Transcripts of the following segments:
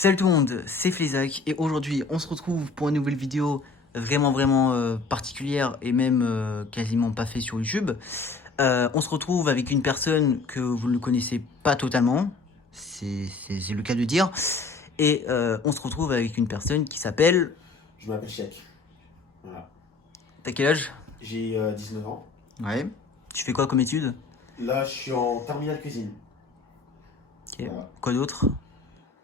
Salut tout le monde, c'est Flizac et aujourd'hui on se retrouve pour une nouvelle vidéo vraiment particulière et même quasiment pas fait sur YouTube. On se retrouve avec une personne que vous ne connaissez pas totalement, c'est le cas de dire, et on se retrouve avec une personne qui s'appelle... Je m'appelle Cheikh. Voilà. T'as quel âge? J'ai 19 ans. Ouais. Tu fais quoi comme étude? Là, je suis en terminale cuisine. Ok. Voilà. Quoi d'autre?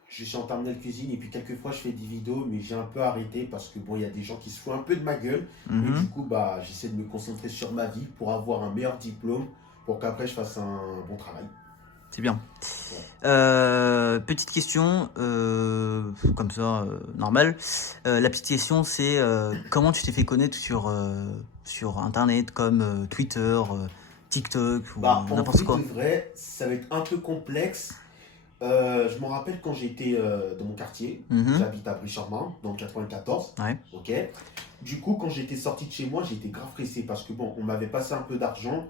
Je suis en terminale cuisine et puis quelquefois je fais des vidéos, mais j'ai un peu arrêté parce que bon, il y a des gens qui se foutent un peu de ma gueule. Et du coup, bah, j'essaie de me concentrer sur ma vie pour avoir un meilleur diplôme pour qu'après je fasse un bon travail. C'est bien. Ouais. Petite question, comme ça, normal. La petite question, c'est comment tu t'es fait connaître sur Internet, comme Twitter, TikTok ou Bah, en n'importe vrai de quoi. vrai, ça va être un peu complexe. Je me rappelle quand j'étais dans mon quartier, Mhm. j'habite à Brie-Charmant, dans le 94, Ouais. ok. Du coup, quand j'étais sorti de chez moi, j'étais grave pressé parce que bon, on m'avait passé un peu d'argent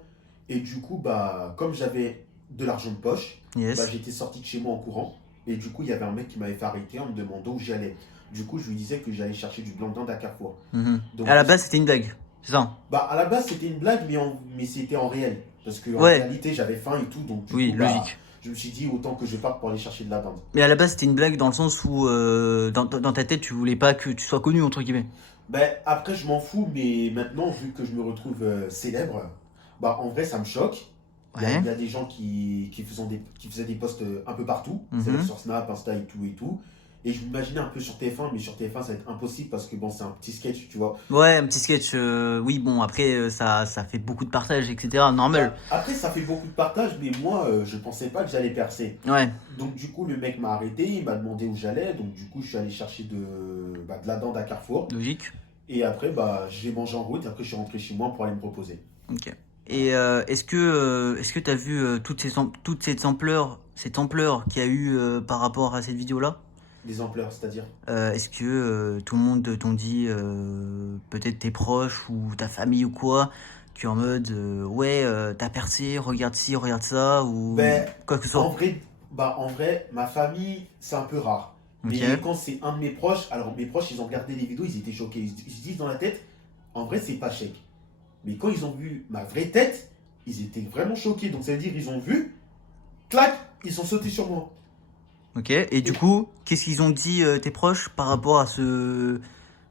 et du coup, bah, comme j'avais de l'argent de poche, bah, Yes. j'étais sorti de chez moi en courant et du coup, il y avait un mec qui m'avait fait arrêter en me demandant où j'allais. Du coup, je lui disais que j'allais chercher du blanc de dinde à Carrefour. Mhm. À Donc, la base, c'était une blague, c'est ça? bah, à la base, c'était une blague, mais c'était en réel. Parce qu'en Ouais, réalité, j'avais faim et tout, donc du oui, coup, bah, logique. je me suis dit autant que je parte pour aller chercher de la dinde. Mais à la base, c'était une blague dans le sens où dans ta tête, tu voulais pas que tu sois connu, entre guillemets. Ben, après, je m'en fous, mais maintenant, vu que je me retrouve célèbre, bah, en vrai, ça me choque. Ouais. Il y a des gens qui faisaient des posts un peu partout, c'est-à-dire Mhm. sur Snap, Insta et tout et tout. Et je m'imaginais un peu sur TF1, mais sur TF1, ça va être impossible parce que bon, c'est un petit sketch, tu vois. Ouais, un petit sketch. Oui, bon, après, ça fait beaucoup de partage, etc. Normal. Bah, après, ça fait beaucoup de partage, mais moi, je pensais pas que j'allais percer. Ouais, Donc, du coup, le mec m'a arrêté, il m'a demandé où j'allais. Donc, du coup, je suis allé chercher bah, de la dinde à Carrefour. logique. Et après, bah, j'ai mangé en route. Et après, je suis rentré chez moi pour aller me reposer. Ok. Voilà. Et est-ce que tu as vu toute cette ampleur qu'il y a eu par rapport à cette vidéo-là? Des ampleurs, c'est-à-dire. Est-ce que tout le monde t'ont dit, peut-être tes proches ou ta famille ou quoi, qui est en mode ouais, t'as percé, regarde ci, regarde ça, ou Ben, quoi que ce soit. en vrai, ma famille, c'est un peu rare. Ok. Mais quand c'est un de mes proches, alors mes proches, ils ont regardé les vidéos, ils étaient choqués. Ils se disent dans la tête, en vrai, c'est pas chèque. Mais quand ils ont vu ma vraie tête, ils étaient vraiment choqués. Donc ça veut dire, ils ont vu, clac, ils sont sautés sur moi. Ok. Et du Et coup, qu'est-ce qu'ils ont dit tes proches par rapport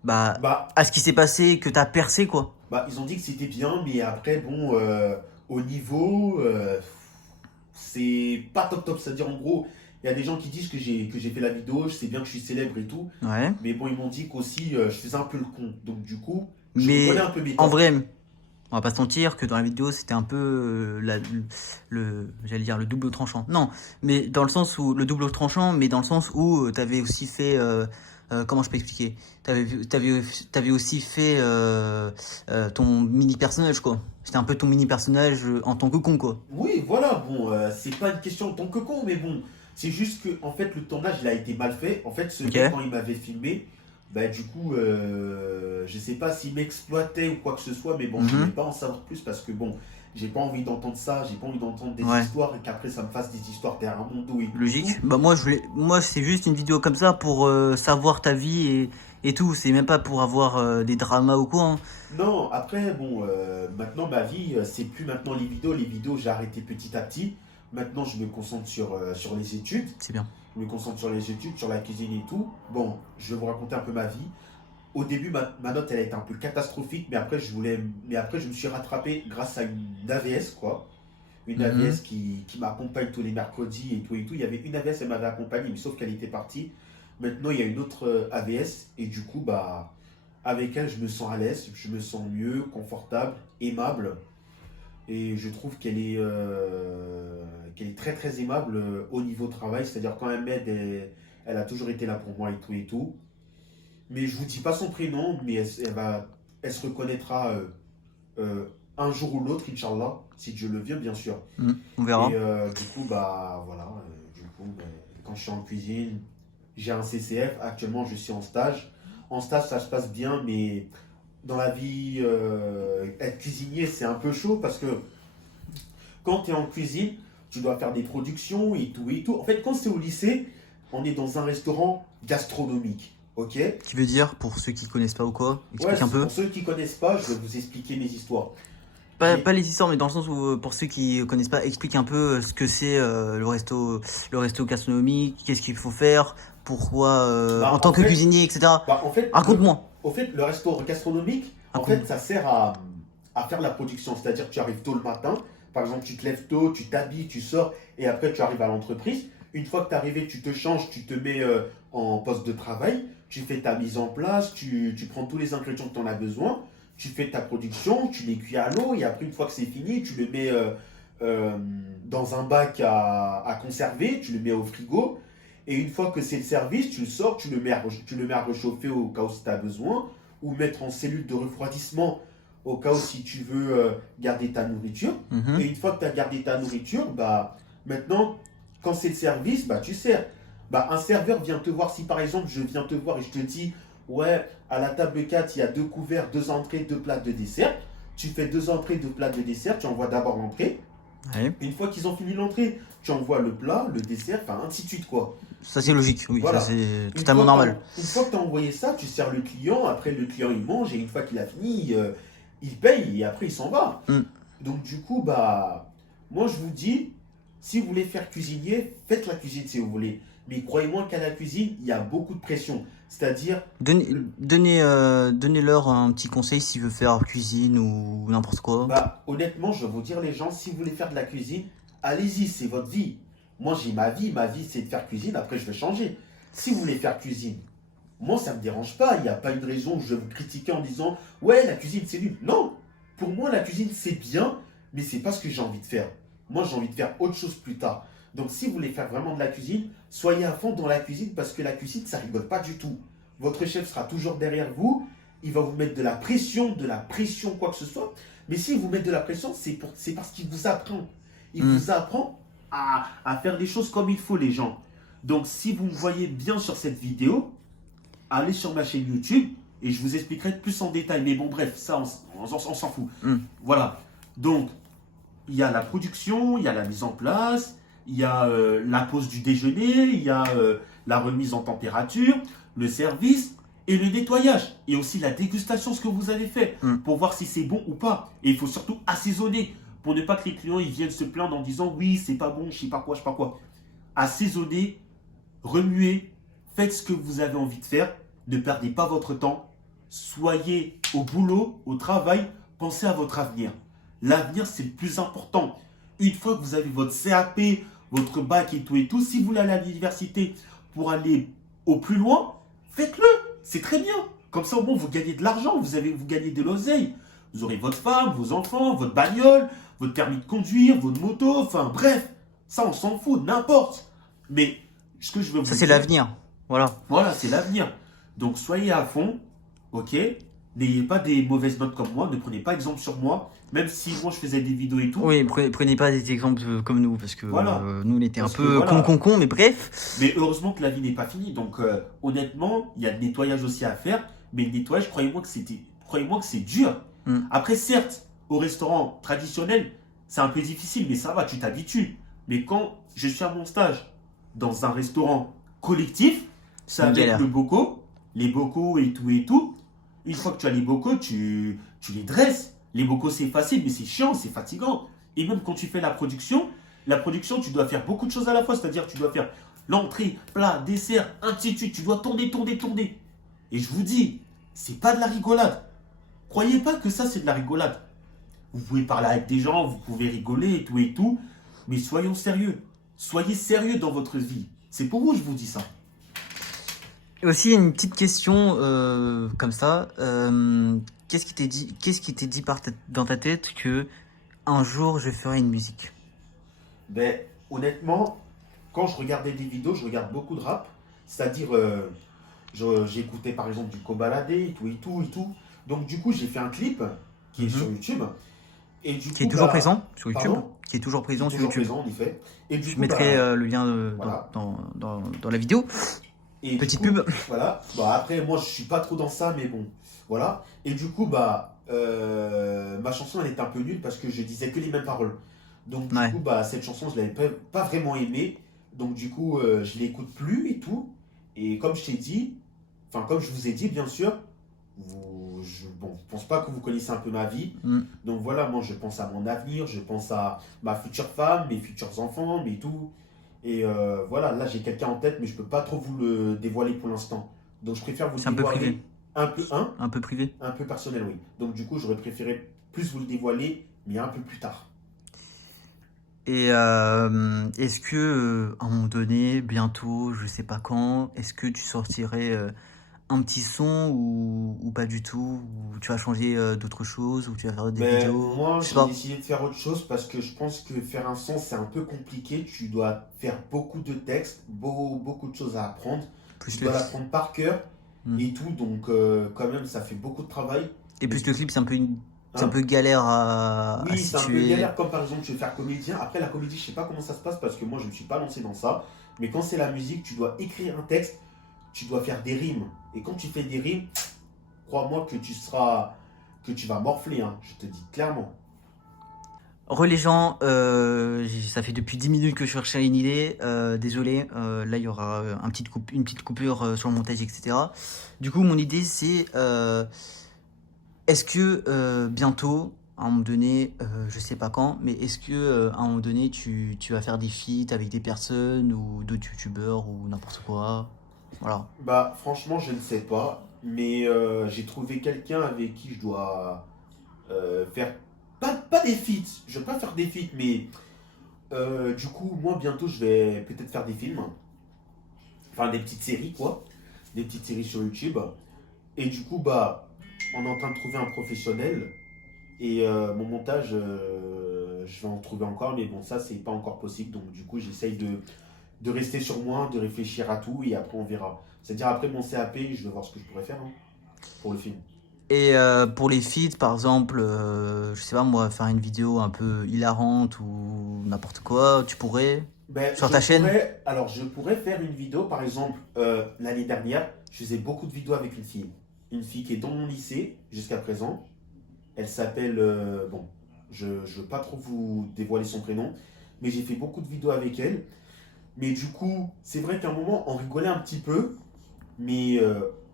bah, bah, à ce qui s'est passé, que t'as percé quoi? bah, ils ont dit que c'était bien, mais après, bon, au niveau, c'est pas top top. C'est-à-dire, en gros, il y a des gens qui disent que j'ai fait la vidéo, je sais bien que je suis célèbre et tout. Ouais. Mais bon, ils m'ont dit qu'aussi, je faisais un peu le con. Donc, du coup, je reconnais Mais un peu mes en torts. vrai, on va pas se mentir que dans la vidéo, c'était un peu j'allais dire le double tranchant. Non, mais dans le sens où le double tranchant, mais dans le sens où t'avais aussi fait, comment je peux expliquer? T'avais aussi fait ton mini personnage quoi. C'était un peu ton mini personnage en tant que con quoi. Oui, voilà, bon, c'est pas une question de ton que con, mais bon, c'est juste que, en fait, le tournage, il a été mal fait. En fait, ce Ok. mec, quand il m'avait filmé, bah, du coup, je sais pas s'il m'exploitait ou quoi que ce soit, mais bon, je voulais Mhm. pas en savoir plus parce que, bon, j'ai pas envie d'entendre ça, j'ai pas envie d'entendre des Ouais. histoires et qu'après, ça me fasse des histoires derrière mon dos et tout et tout. Logique. Bah moi c'est juste une vidéo comme ça pour savoir ta vie et tout. C'est même pas pour avoir des dramas ou quoi, hein. Non, après, bon, maintenant, ma vie, c'est plus maintenant les vidéos, j'ai arrêté petit à petit. Maintenant, je me concentre sur les études. C'est bien. Je me concentre sur les études, sur la cuisine et tout. Bon, je vais vous raconter un peu ma vie. Au début, ma note, elle a été un peu catastrophique, mais après, je me suis rattrapé grâce à une AVS, quoi. Une AVS Mhm. qui m'accompagne tous les mercredis et tout et tout. Il y avait une AVS, elle m'avait accompagné, mais sauf qu'elle était partie. Maintenant, il y a une autre AVS, et du coup, bah, avec elle, je me sens à l'aise, je me sens mieux, confortable, aimable. Et je trouve qu'elle est très très aimable au niveau travail, c'est-à-dire quand elle m'aide, elle a toujours été là pour moi et tout et tout. Mais je vous dis pas son prénom, mais elle se reconnaîtra euh, un jour ou l'autre, Inch'Allah, si Dieu le veut, bien sûr. On Et verra. du coup, bah voilà, quand je suis en cuisine, j'ai un CCF. Actuellement, je suis en stage. En stage, ça se passe bien, mais dans la vie, être cuisinier, c'est un peu chaud parce que quand tu es en cuisine, tu dois faire des productions et tout et tout. En fait, quand c'est au lycée, on est dans un restaurant gastronomique. Ok? Qui veut dire, pour ceux qui connaissent pas ou quoi, Ouais, explique un peu. pour ceux qui connaissent pas, je vais vous expliquer mes histoires. Pas Mais les histoires, mais dans le sens où, pour ceux qui connaissent pas, explique un peu ce que c'est le resto gastronomique, qu'est-ce qu'il faut faire, pourquoi, bah, en tant que cuisinier, etc. en fait, Raconte-moi. le restaurant gastronomique, en Raconte-moi. fait, ça sert à faire la production. C'est-à-dire que tu arrives tôt le matin, par exemple, tu te lèves tôt, tu t'habilles, tu sors, et après tu arrives à l'entreprise. Une fois que tu es arrivé, tu te changes, tu te mets en poste de travail, tu fais ta mise en place, tu prends tous les ingrédients que tu en as besoin, tu fais ta production, tu les cuis à l'eau, et après, une fois que c'est fini, tu le mets euh, dans un bac à conserver, tu le mets au frigo. Et une fois que c'est le service, tu le sors, tu le mets à réchauffer au cas où si tu as besoin, ou mettre en cellule de refroidissement au cas où si tu veux garder ta nourriture. Mhm. Et une fois que tu as gardé ta nourriture, bah, maintenant, quand c'est le service, bah, tu sers. Bah, un serveur vient te voir, si par exemple je viens te voir et je te dis, ouais, à la table 4, il y a 2 couverts, 2 entrées, 2 plats de dessert. Tu fais 2 entrées, 2 plats de dessert, tu envoies d'abord l'entrée. Ouais. Une fois qu'ils ont fini l'entrée, tu envoies le plat, le dessert, enfin ainsi de suite quoi. Ça c'est logique, oui, Voilà. ça c'est Une totalement fois que normal. une fois que tu as envoyé ça, tu sers le client, après le client il mange et une fois qu'il a fini, il paye et après il s'en va. Mm. Donc du coup, bah, moi je vous dis, si vous voulez faire cuisinier, faites la cuisine si vous voulez. Mais croyez-moi qu'à la cuisine, il y a beaucoup de pression. C'est-à-dire, Donnez-leur un petit conseil s'ils veulent faire cuisine ou n'importe quoi. bah, honnêtement, je vais vous dire les gens, si vous voulez faire de la cuisine, allez-y, c'est votre vie. Moi j'ai ma vie c'est de faire cuisine, après je vais changer. Si vous voulez faire cuisine, moi, ça ne me dérange pas. Il n'y a pas une raison où je vais vous critiquer en disant ouais, la cuisine, c'est nul. Non, pour moi, la cuisine, c'est bien, mais c'est pas ce que j'ai envie de faire. Moi, j'ai envie de faire autre chose plus tard. Donc, si vous voulez faire vraiment de la cuisine, soyez à fond dans la cuisine parce que la cuisine, ça rigole pas du tout. Votre chef sera toujours derrière vous. Il va vous mettre de la pression, quoi que ce soit. Mais s'il vous met de la pression, c'est parce qu'il vous apprend. Il Mm. vous apprend à faire les choses comme il faut, les gens. Donc, si vous me voyez bien sur cette vidéo, allez sur ma chaîne YouTube et je vous expliquerai plus en détail. Mais bon, bref, ça, on s'en fout. Mm. Voilà. Donc, il y a la production, il y a la mise en place, il y a la pause du déjeuner, il y a la remise en température, le service et le nettoyage. Et aussi la dégustation, ce que vous avez fait, Mm. pour voir si c'est bon ou pas. Et il faut surtout assaisonner pour ne pas que les clients ils viennent se plaindre en disant oui, c'est pas bon, je sais pas quoi, je sais pas quoi. Assaisonner, remuez, faites ce que vous avez envie de faire, ne perdez pas votre temps, soyez au boulot, au travail, pensez à votre avenir. L'avenir, c'est le plus important. Une fois que vous avez votre CAP, votre bac et tout, si vous voulez aller à l'université pour aller au plus loin, faites-le, c'est très bien. Comme ça, au moins, vous gagnez de l'argent, vous gagnez de l'oseille. Vous aurez votre femme, vos enfants, votre bagnole, votre permis de conduire, votre moto, enfin bref, ça on s'en fout, n'importe. Mais ce que je veux vous Ça c'est dire, l'avenir. Voilà. voilà, c'est l'avenir. Donc soyez à fond, ok? N'ayez pas des mauvaises notes comme moi, ne prenez pas exemple sur moi, même si moi je faisais des vidéos et tout. Oui, prenez pas des exemples comme nous, parce que Voilà. nous on était un Parce que peu voilà. con, mais bref. Mais heureusement que la vie n'est pas finie. Donc honnêtement, il y a le nettoyage aussi à faire, mais le nettoyage, croyez-moi que c'est dur. Mm. Après, certes, au restaurant traditionnel, c'est un peu difficile, mais ça va, tu t'habitues. Mais quand je suis à mon stage dans un restaurant collectif, c'est Une avec galère. le bocaux, les bocaux et tout et tout. Une fois que tu as les bocaux, tu les dresses. Les bocaux, c'est facile, mais c'est chiant, c'est fatigant. Et même quand tu fais la production, tu dois faire beaucoup de choses à la fois. C'est-à-dire, tu dois faire l'entrée, plat, dessert, ainsi de suite. Tu dois tourner, tourner, tourner. Et je vous dis, c'est pas de la rigolade. Croyez pas que ça, c'est de la rigolade. Vous pouvez parler avec des gens, vous pouvez rigoler et tout. Mais soyons sérieux. Soyez sérieux dans votre vie. C'est pour vous que je vous dis ça. Et aussi une petite question comme ça. Qu'est-ce qui t'est dit dans ta tête que un jour je ferai une musique? Ben, honnêtement, quand je regardais des vidéos, je regarde beaucoup de rap. C'est-à-dire, j'écoutais par exemple du Kobalade et tout et tout et tout. Donc du coup, j'ai fait un clip qui est sur YouTube. Et du Qui est coup, toujours bah, présent sur YouTube. pardon. Qui est toujours présent sur Toujours YouTube. présent en effet. Et du Je coup, mettrai bah, le lien voilà. dans la vidéo. Et Petite du coup, pub. Voilà. Bon, après, moi, je suis pas trop dans ça, mais bon, voilà. Et du coup, bah, ma chanson, elle était un peu nulle parce que je disais que les mêmes paroles. Donc, du Ouais. coup, bah, cette chanson, je l'avais pas vraiment aimée. Donc du coup, je l'écoute plus et tout. Et comme je t'ai dit, enfin comme je vous ai dit, bien sûr, bon, je pense pas que vous connaissez un peu ma vie. Mm. Donc voilà, moi je pense à mon avenir, je pense à ma future femme, mes futurs enfants, mais tout. Et voilà, là j'ai quelqu'un en tête, mais je peux pas trop vous le dévoiler pour l'instant. Donc je préfère vous le C'est un peu privé. dévoiler un peu, Un peu privé. un peu personnel, oui. Donc du coup, j'aurais préféré plus vous le dévoiler, mais un peu plus tard. Et est-ce que, à un moment donné, bientôt, je sais pas quand, est-ce que tu sortirais un petit son ou pas du tout? Ou tu vas changer d'autres choses? Ou tu vas faire des Ben, vidéos? moi, Je sais j'ai pas. décidé de faire autre chose parce que je pense que faire un son, c'est un peu compliqué. Tu dois faire beaucoup de textes, beaucoup de choses à apprendre. Tu Plus le dois clip. l'apprendre par cœur et tout. Donc, quand même, ça fait beaucoup de travail. Et Mais plus le clip, c'est un peu c'est un hein? peu galère à Oui, c'est un peu situer. galère. Comme par exemple, je vais faire comédien. Après, la comédie, je sais pas comment ça se passe parce que moi, je ne me suis pas lancé dans ça. Mais quand c'est la musique, tu dois écrire un texte, tu dois faire des rimes. Et quand tu fais des rimes, crois-moi que tu vas morfler, hein, je te dis clairement. Re les gens, ça fait depuis 10 minutes que je cherchais une idée. Désolé, là il y aura une petite coupure sur le montage, etc. Du coup, mon idée c'est est-ce que bientôt, à un moment donné, je sais pas quand, mais est-ce que à un moment donné tu vas faire des feats avec des personnes ou d'autres youtubeurs ou n'importe quoi? Voilà. Bah, franchement, je ne sais pas, mais j'ai trouvé quelqu'un avec qui je dois faire. Pas des feats, je vais pas faire des feats, mais du coup, moi bientôt, je vais peut-être faire des films, enfin des petites séries, quoi, des petites séries sur YouTube. Et du coup, bah, on est en train de trouver un professionnel. Et mon montage, je vais en trouver encore, mais bon, ça, c'est pas encore possible. Donc, du coup, j'essaye de rester sur moi, de réfléchir à tout, et après, on verra. C'est-à-dire, après mon CAP, je vais voir ce que je pourrais faire hein, pour le film. Et pour les feats, par exemple, je sais pas moi, faire une vidéo un peu hilarante ou n'importe quoi, tu pourrais Ben, sur ta chaîne? je pourrais faire une vidéo, par exemple, l'année dernière, je faisais beaucoup de vidéos avec une fille. Une fille qui est dans mon lycée jusqu'à présent. Elle s'appelle, bon, je ne veux pas trop vous dévoiler son prénom, mais j'ai fait beaucoup de vidéos avec elle. Mais du coup, c'est vrai qu'à un moment, on rigolait un petit peu, mais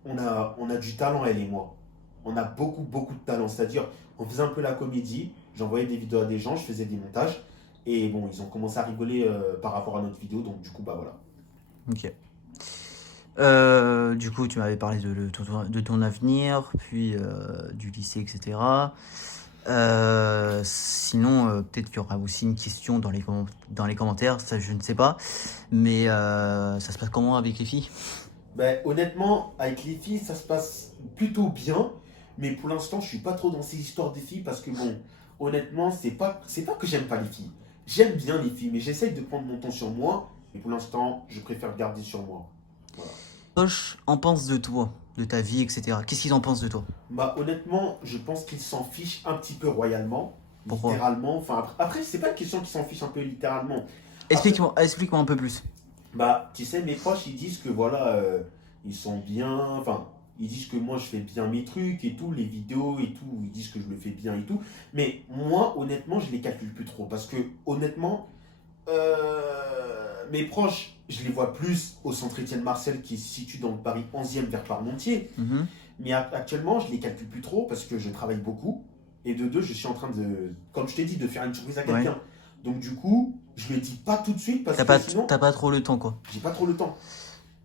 on a du talent, elle et moi. On a beaucoup de talent. C'est-à-dire, on faisait un peu la comédie, j'envoyais des vidéos à des gens, je faisais des montages, et bon, ils ont commencé à rigoler par rapport à notre vidéo, donc du coup, bah voilà. Ok. Du coup, tu m'avais parlé de ton avenir, puis du lycée, etc. Sinon, peut-être qu'il y aura aussi une question dans les commentaires, ça je ne sais pas. Mais ça se passe comment avec les filles? Ben, honnêtement, avec les filles, ça se passe plutôt bien, mais pour l'instant, je suis pas trop dans ces histoires des filles parce que bon, honnêtement, c'est pas que j'aime pas les filles. J'aime bien les filles, mais j'essaye de prendre mon temps sur moi, et pour l'instant, je préfère garder sur moi. Voilà. Poche en pense de toi, de ta vie, etc. Qu'est-ce qu'ils en pensent de toi? Bah, honnêtement, je pense qu'ils s'en fichent un petit peu royalement, Pourquoi? littéralement. Enfin, après c'est pas une question qu'ils s'en fichent un peu littéralement. Après, Explique-moi un peu plus. bah, tu sais, mes proches, ils disent que voilà, ils sont bien. Enfin, ils disent que moi, je fais bien mes trucs et tout, les vidéos et tout. Ils disent que je le fais bien et tout. Mais moi, honnêtement, je les calcule plus trop. Parce que, honnêtement, mes proches, je les vois plus au centre Étienne Marcel qui se situe dans le Paris 11e vers Parmentier. Mhm. Mais actuellement, je les calcule plus trop parce que je travaille beaucoup. Et de deux, je suis en train de, comme je t'ai dit, de faire une surprise à Ouais. quelqu'un. Donc, du coup, je le dis pas tout de suite parce que sinon, T'as pas trop le temps, quoi. j'ai pas trop le temps.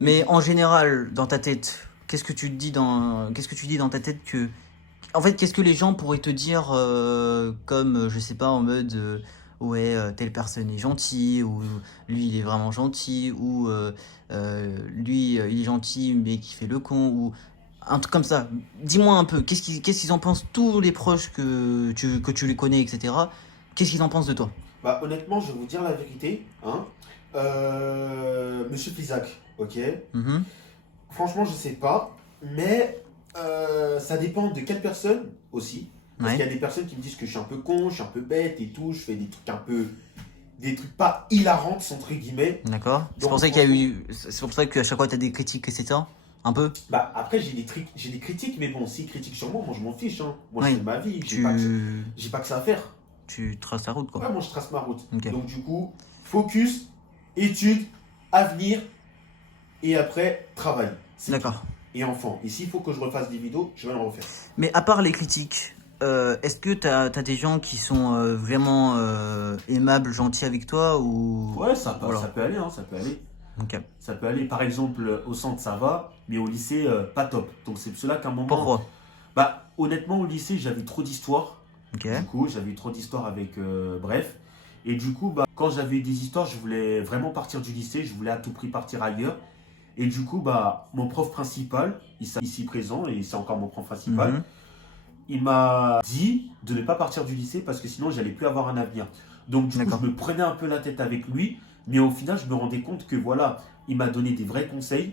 Et Mais du en général, dans ta tête, qu'est-ce que tu dis dans ta tête que, en fait, qu'est-ce que les gens pourraient te dire comme, je sais pas, en mode, ouais, telle personne est gentille, ou lui, il est vraiment gentil, ou lui, il est gentil, mais qui fait le con, ou un truc comme ça. Dis-moi un peu, qu'est-ce qu'ils en pensent, tous les proches que tu les connais, etc. Qu'est-ce qu'ils en pensent de toi? bah, honnêtement, je vais vous dire la vérité. Hein. Monsieur Fisac, ok. Mhm. Franchement, je sais pas. Mais ça dépend de quelle personne aussi. Parce qu'il Ouais, y a des personnes qui me disent que je suis un peu con, je suis un peu bête et tout. Je fais des trucs un peu. Des trucs pas hilarants, entre guillemets. d'accord. C'est pour Donc, ça qu'il y a franchement. eu, c'est pour ça qu'à chaque fois, t'as des critiques, etc. Un peu? Bah, après, j'ai des critiques, mais bon, s'ils critiquent sur moi, moi je m'en fiche. Hein. Moi je fais Oui, ma vie, tu, j'ai pas que ça à faire. tu traces la route, quoi. Ouais, moi je trace ma route. Ok. Donc du coup, focus, études, avenir et après travail. C'est tout. D'accord. Et enfant. Et s'il faut que je refasse des vidéos, je vais en refaire. Mais à part les critiques, est-ce que t'as des gens qui sont vraiment aimables, gentils avec toi ou... Ouais, ça Voilà. peut aller, hein, ça peut aller. Ok. Ça peut aller, par exemple, au centre, ça va, mais au lycée, pas top. Donc c'est pour cela qu'à un moment... Pourquoi? Bah, honnêtement, au lycée, j'avais trop d'histoires. Ok. Du coup, j'avais eu trop d'histoires avec... bref. Et du coup, bah, quand j'avais eu des histoires, je voulais vraiment partir du lycée. Je voulais à tout prix partir ailleurs. Et du coup, bah, mon prof principal, ici présent, et c'est encore mon prof principal, Mhm. il m'a dit de ne pas partir du lycée parce que sinon, j'allais plus avoir un avenir. Donc, du coup, D'accord. je me prenais un peu la tête avec lui. Mais au final, je me rendais compte que voilà, il m'a donné des vrais conseils.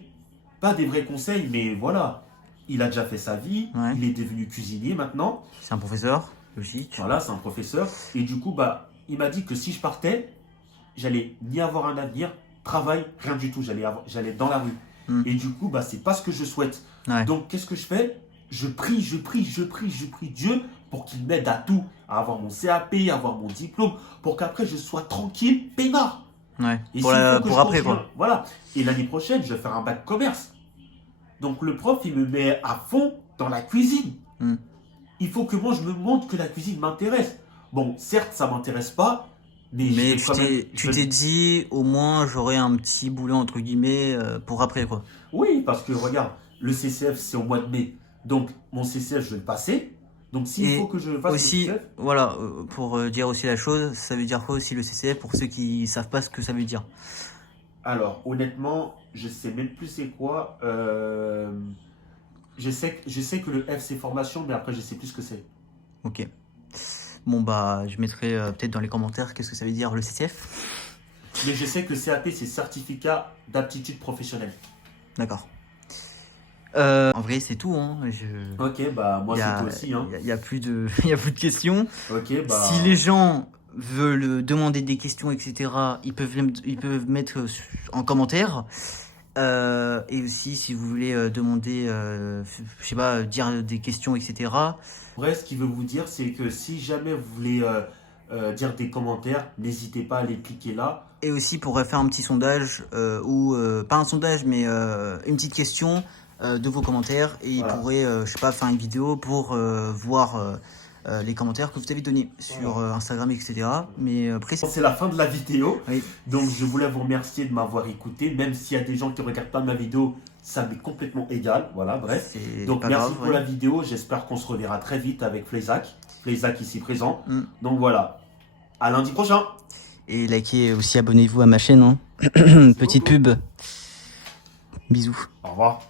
Pas des vrais conseils, mais voilà. Il a déjà fait sa vie. Ouais. Il est devenu cuisinier maintenant. C'est un professeur, logique. Voilà, c'est un professeur. Et du coup, bah, il m'a dit que si je partais, j'allais ni avoir un avenir, travail, rien du tout. J'allais être dans la rue. Mm. Et du coup, bah, c'est pas ce que je souhaite. Ouais. Donc, qu'est-ce que je fais? Je prie Dieu pour qu'il m'aide à tout, à avoir mon CAP, à avoir mon diplôme, pour qu'après je sois tranquille, peinard. Ouais. Et Pour, s'il faut que pour je après, continue, quoi. voilà. Et l'année prochaine, je vais faire un bac commerce. Donc le prof, il me met à fond dans la cuisine. Mm. Il faut que moi, je me montre que la cuisine m'intéresse. Bon, certes, ça m'intéresse pas, mais je Mais vais quand même... tu t'es dit, au moins, j'aurai un petit boulot, entre guillemets, pour après, quoi. Oui, parce que regarde, le CCF, c'est au mois de mai. Donc, mon CCF, je vais le passer. Donc, s'il Et faut que je fasse aussi, le CCF... voilà, pour dire aussi la chose, ça veut dire quoi aussi le CCF pour ceux qui savent pas ce que ça veut dire? Alors, honnêtement, je sais même plus c'est quoi. Je sais que le F, c'est formation, mais après, je sais plus ce que c'est. Ok. Bon, bah, je mettrai peut-être dans les commentaires qu'est-ce que ça veut dire le CCF. Mais je sais que le CAP, c'est certificat d'aptitude professionnelle. D'accord. En vrai, c'est tout, hein. Ok, bah, moi, Il y c'est a, tout aussi, hein. il y a plus de, il y a plus de questions. Ok, bah... Si les gens veulent demander des questions, etc., ils peuvent mettre en commentaire. Et aussi, si vous voulez demander, je sais pas, dire des questions, etc. Bref, ce qu'il veut vous dire, c'est que si jamais vous voulez dire des commentaires, n'hésitez pas à les cliquer là. Et aussi pour faire un petit sondage, ou pas un sondage, mais une petite question de vos commentaires. Et Voilà. il pourrait, je sais pas, faire une vidéo pour voir les commentaires que vous avez donnés sur Instagram, etc. Mais après, C'est la fin de la vidéo. oui. Donc, je voulais vous remercier de m'avoir écouté. Même s'il y a des gens qui ne regardent pas ma vidéo, ça m'est complètement égal. Voilà, bref. C'est Donc, pas merci grave, pour ouais. la vidéo. J'espère qu'on se reverra très vite avec Fleizac. Fleizac ici présent. Mm. Donc, voilà. À lundi prochain. Et likez aussi, abonnez-vous à ma chaîne. Hein. Petite pub. Bisous. Au revoir.